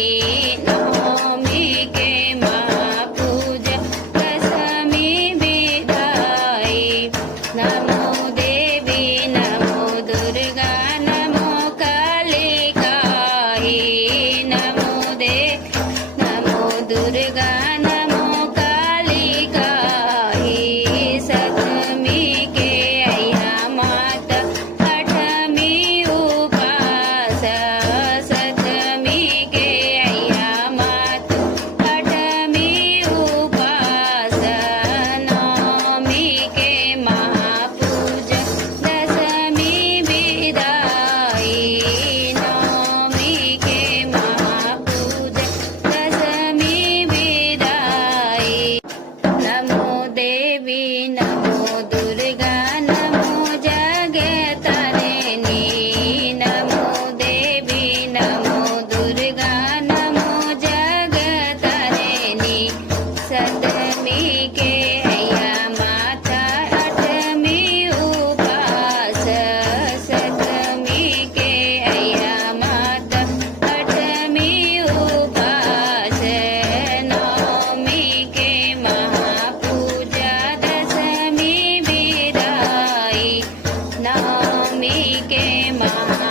नवमी के महापूजा दशमी विदाई नमो देवी नमो दुर्गा नमो कालिकाई नमो दुर्गा नमो कालिकाई सतमी के अय्या माता अठमी उपास सतमी के अय्या माता अठमी उपास नवमी के महापूजा दशमी विदाई नवमी के महापूजा दशमी विदाई नमो देवी नमो दुर्गा नमो जगतारिणी नमो देवी नमो दुर्गा नमो जगतारिणी सतमी के अय्या माता अठमी उपास सतमी के अय्या माता अठमी उपास नवमी के महापूजा दशमी विदाई नवमी के महा